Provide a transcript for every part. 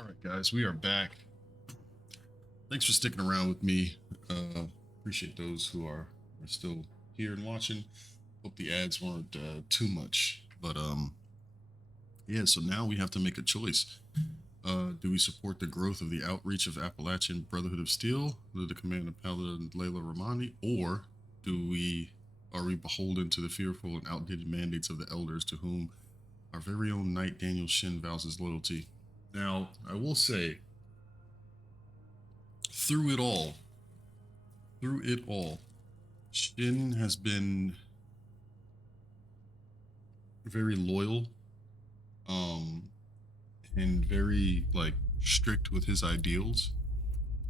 All right, guys, we are back. Thanks for sticking around with me. Appreciate those who are still here and watching. Hope the ads weren't too much, but yeah. So now we have to make a choice. Do we support the growth of the outreach of Appalachian Brotherhood of Steel under the command of Paladin Layla Romani, or do we are we beholden to the fearful and outdated mandates of the elders to whom our very own Knight Daniel Shin vows his loyalty? Now, I will say, through it all, through it all, Shin has been very loyal, um, and very like strict with his ideals.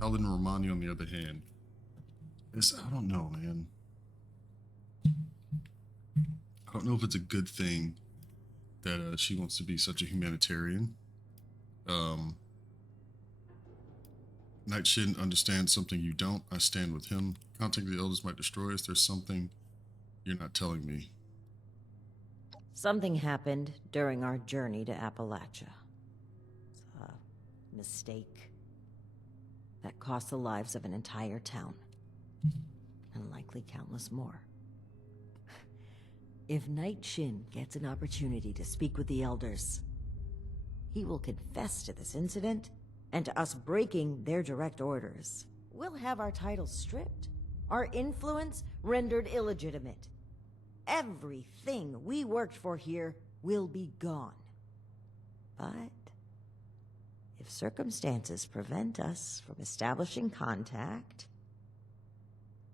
Paladin Romani, on the other hand, is I don't know, man. I don't know if it's a good thing that she wants to be such a humanitarian. Um, Night Shin understands something you don't. I stand with him. Contacting the elders might destroy us. There's something you're not telling me. Something happened during our journey to Appalachia. It's a mistake that cost the lives of an entire town, and likely countless more. If Knight Shin gets an opportunity to speak with the elders, he will confess to this incident and to us breaking their direct orders. We'll have our titles stripped, our influence rendered illegitimate. Everything we worked for here will be gone. But if circumstances prevent us from establishing contact,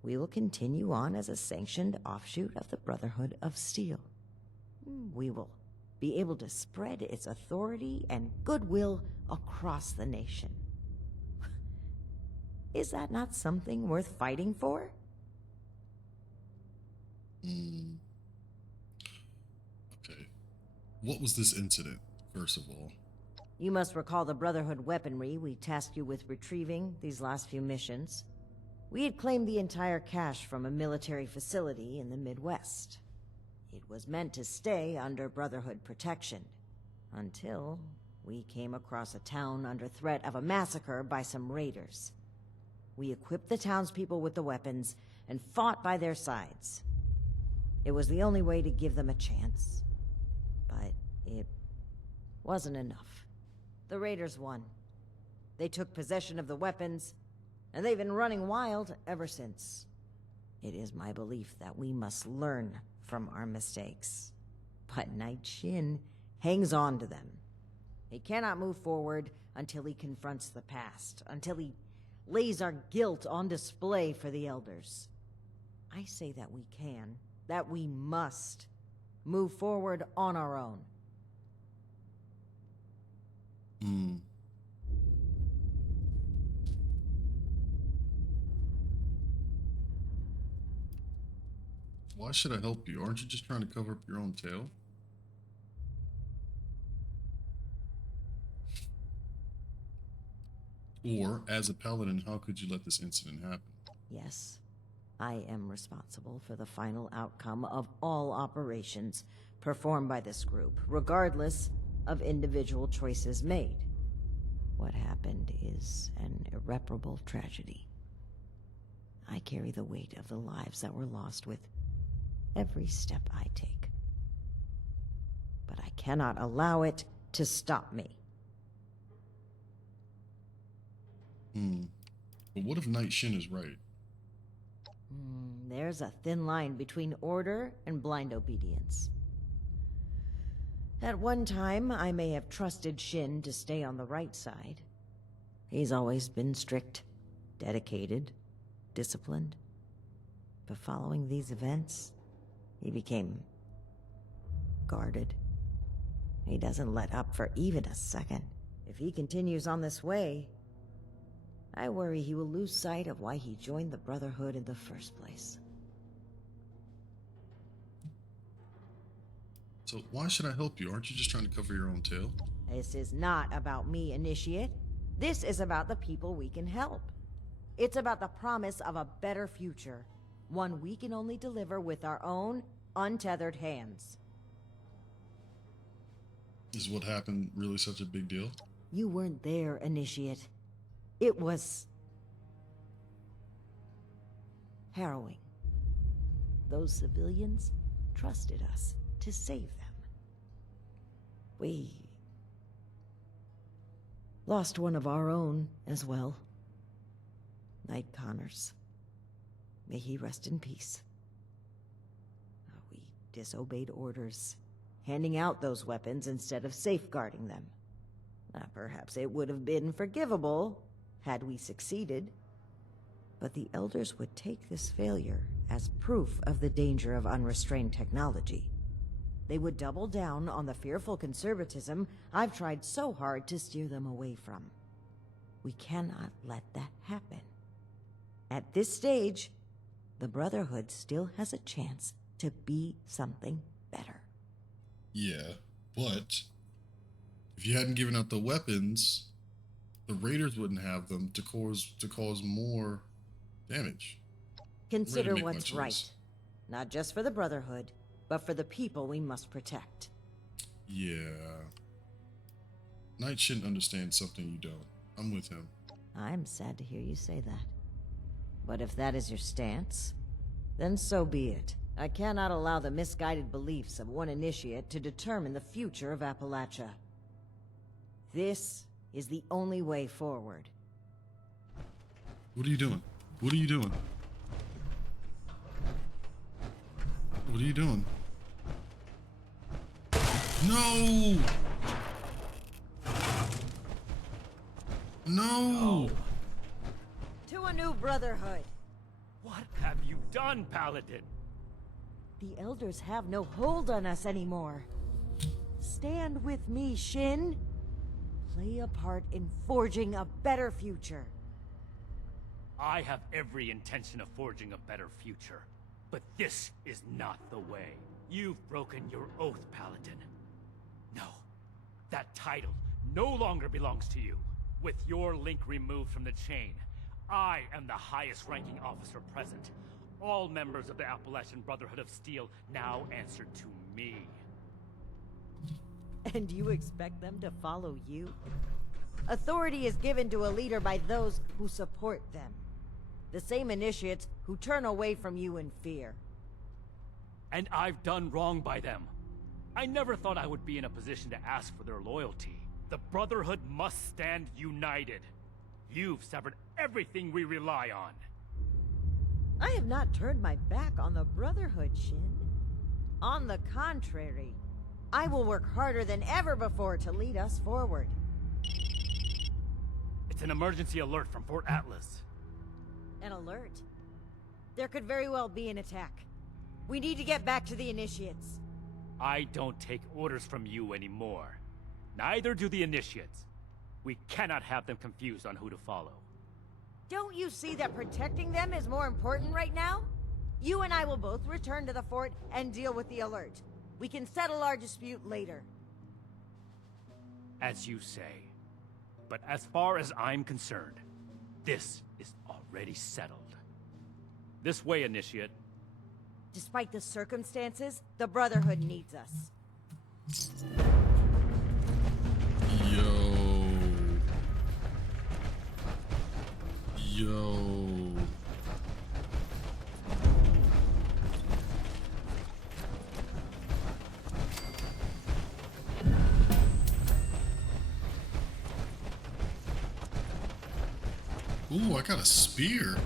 we will continue on as a sanctioned offshoot of the Brotherhood of Steel. We will be able to spread its authority and goodwill across the nation. Is that not something worth fighting for? Okay. What was this incident, first of all? You must recall the Brotherhood weaponry we tasked you with retrieving these last few missions. We had claimed the entire cache from a military facility in the Midwest. It was meant to stay under Brotherhood protection, until we came across a town under threat of a massacre by some raiders. We equipped the townspeople with the weapons and fought by their sides. It was the only way to give them a chance, but it wasn't enough. The raiders won. They took possession of the weapons, and they've been running wild ever since. It is my belief that we must learn from our mistakes. But Knight Shin hangs on to them. He cannot move forward until he confronts the past, until he lays our guilt on display for the elders. I say that we can, that we must, move forward on our own. Why should I help you? Aren't you just trying to cover up your own tail? Or, as a paladin, how could you let this incident happen? Yes, I am responsible for the final outcome of all operations performed by this group, regardless of individual choices made. What happened is an irreparable tragedy. I carry the weight of the lives that were lost with every step I take. But I cannot allow it to stop me. But what if Night Shin is right? There's a thin line between order and blind obedience. At one time, I may have trusted Shin to stay on the right side. He's always been strict, dedicated, disciplined. But following these events, he became guarded. He doesn't let up for even a second. If he continues on this way, I worry he will lose sight of why he joined the Brotherhood in the first place. So why should I help you? Aren't you just trying to cover your own tail? This is not about me, Initiate. This is about the people we can help. It's about the promise of a better future, one we can only deliver with our own untethered hands. Is what happened really such a big deal? You weren't there, Initiate. It was harrowing. Those civilians trusted us to save them. We lost one of our own as well. Knight Connors. May he rest in peace. We disobeyed orders, handing out those weapons instead of safeguarding them. Perhaps it would have been forgivable had we succeeded, but the Elders would take this failure as proof of the danger of unrestrained technology. They would double down on the fearful conservatism I've tried so hard to steer them away from. We cannot let that happen. At this stage, the Brotherhood still has a chance to be something better. Yeah, but if you hadn't given out the weapons, the Raiders wouldn't have them to cause more damage. Consider what's right. Not just for the Brotherhood, but for the people we must protect. Yeah. Knight shouldn't understand something you don't. I'm with him. I'm sad to hear you say that. But if that is your stance, then so be it. I cannot allow the misguided beliefs of one initiate to determine the future of Appalachia. This is the only way forward. What are you doing? What are you doing? What are you doing? No! No! To a new Brotherhood! What have you done, Paladin? The Elders have no hold on us anymore. Stand with me, Shin. Play a part in forging a better future. I have every intention of forging a better future. But this is not the way. You've broken your oath, Paladin. No. That title no longer belongs to you. With your link removed from the chain, I am the highest-ranking officer present. All members of the Appalachian Brotherhood of Steel now answer to me. And you expect them to follow you? Authority is given to a leader by those who support them. The same initiates who turn away from you in fear. And I've done wrong by them. I never thought I would be in a position to ask for their loyalty. The Brotherhood must stand united. You've severed everything we rely on. I have not turned my back on the Brotherhood, Shin. On the contrary, I will work harder than ever before to lead us forward. It's an emergency alert from Fort Atlas. An alert? There could very well be an attack. We need to get back to the Initiates. I don't take orders from you anymore. Neither do the Initiates. We cannot have them confused on who to follow. Don't you see that protecting them is more important right now? You and I will both return to the fort and deal with the alert. We can settle our dispute later. As you say. But as far as I'm concerned, this is already settled. This way, Initiate. Despite the circumstances, the Brotherhood needs us. Yo. Ooh, I got a spear.